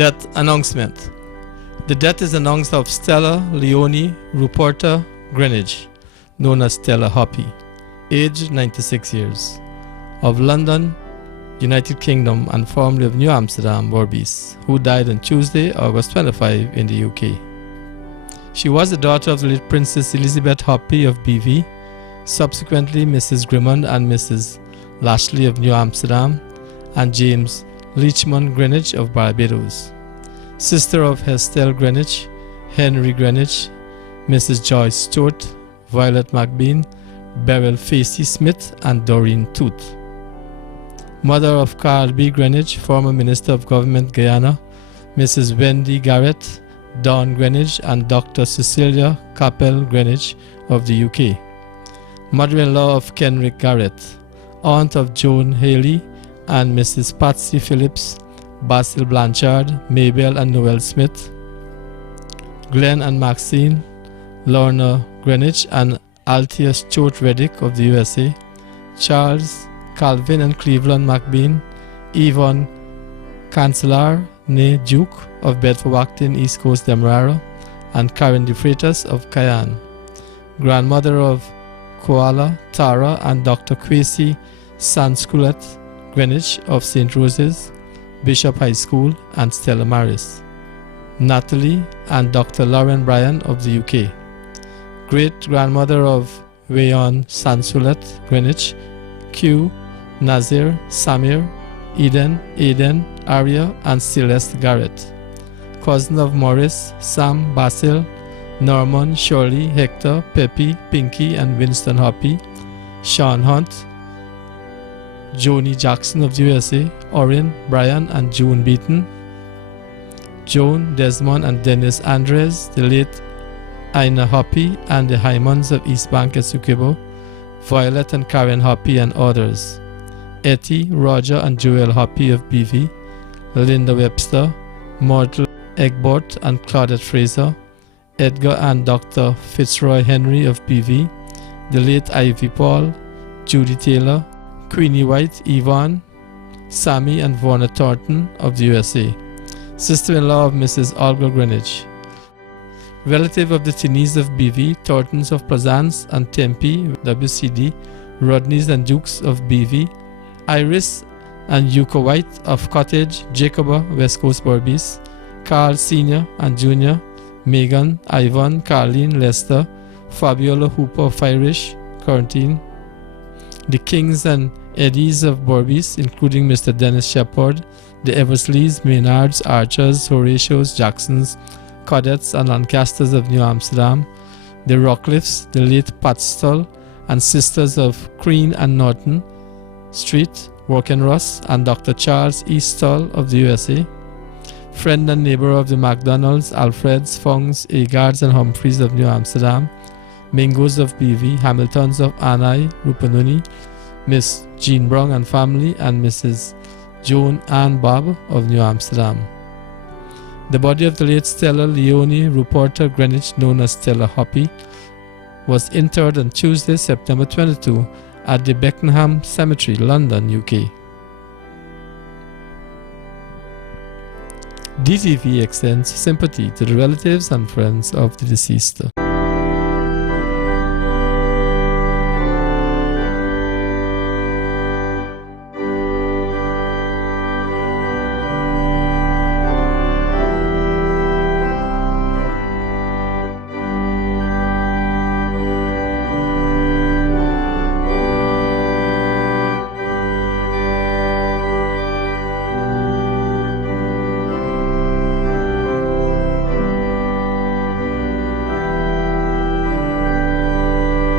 Death announcement. The death is announced of Stella Leonie Ruperta Greenidge, known as Stella Hoppy, aged 96 years, of London, United Kingdom, and formerly of New Amsterdam, Berbice, who died on Tuesday, August 25 in the UK. She was the daughter of the late Princess Elizabeth Hoppy of BV, subsequently Mrs. Grimmond and Mrs. Lashley of New Amsterdam, and James Leachman Greenidge of Barbados. Sister of Estelle Greenidge, Henry Greenidge, Mrs. Joyce Stewart, Violet McBean, Beryl Facey Smith, and Doreen Tooth. Mother of Carl B. Greenidge, former Minister of Government Guyana, Mrs. Wendy Garrett, Dawn Greenidge, and Dr. Cecilia Capel Greenidge of the UK. Mother-in-law of Kenrick Garrett, aunt of Joan Haley and Mrs. Patsy Phillips, Basil Blanchard, Mabel and Noel Smith, Glenn and Maxine, Lorna Greenidge and Althea Stewart Reddick of the USA, Charles, Calvin and Cleveland McBean, Yvonne Cancelar, née Duke of Bedford-Acton, East Coast Demerara, and Karen De Freitas of Guyana. Grandmother of Koala, Tara, and Dr. Kwesi Sansculet Greenidge of St. Rose's, Bishop High School, and Stella Maris. Natalie and Dr. Lauren Bryan of the UK. Great-grandmother of Wayon Sansulet Greenidge, Q, Nazir, Samir, Eden, Aiden, Aria, and Celeste Garrett. Cousin of Morris, Sam, Basil, Norman, Shirley, Hector, Peppy, Pinky, and Winston Hoppy, Sean Hunt, Joni Jackson of the USA, Orin, Brian, and June Beaton, Joan, Desmond, and Dennis Andres, the late Ina Hoppy, and the Hymans of East Bank Essequibo, Violet and Karen Hoppy, and others. Etty, Roger, and Joel Hoppy of BV, Linda Webster, Myrtle Egbert and Claudette Fraser, Edgar and Dr. Fitzroy Henry of BV, the late Ivy Paul, Judy Taylor, Queenie White, Yvonne, Sammy, and Verna Thornton of the USA, sister-in-law of Mrs. Olga Greenidge, relative of the Tinese of BV, Thorntons of Plaisance and Tempe, WCD, Rodneys and Dukes of BV, Iris and Yuka White of Cottage, Jacoba, West Coast Berbice, Carl Sr. and Jr., Megan, Ivan, Carlene, Lester, Fabiola Hooper of Irish, Quarantine, the Kings and Eddies of Berbice, including Mr. Dennis Shepard, the Eversleys, Maynards, Archers, Horatios, Jacksons, Caudets, and Lancasters of New Amsterdam, the Rockcliffs, the late Pat Stull, and sisters of Crean and Norton Street, Workenross, and Dr. Charles E. Stull of the USA, friend and neighbor of the McDonalds, Alfreds, Fongs, Agards, and Humphreys of New Amsterdam, Mingos of BV, Hamiltons of Anai, Rupanuni, Miss Jean Brown and family, and Mrs. Joan Ann Bob of New Amsterdam. The body of the late Stella Leonie Ruperta Greenidge, known as Stella Hoppy, was interred on Tuesday, September 22 at the Beckenham Cemetery, London, UK. DTV extends sympathy to the relatives and friends of the deceased.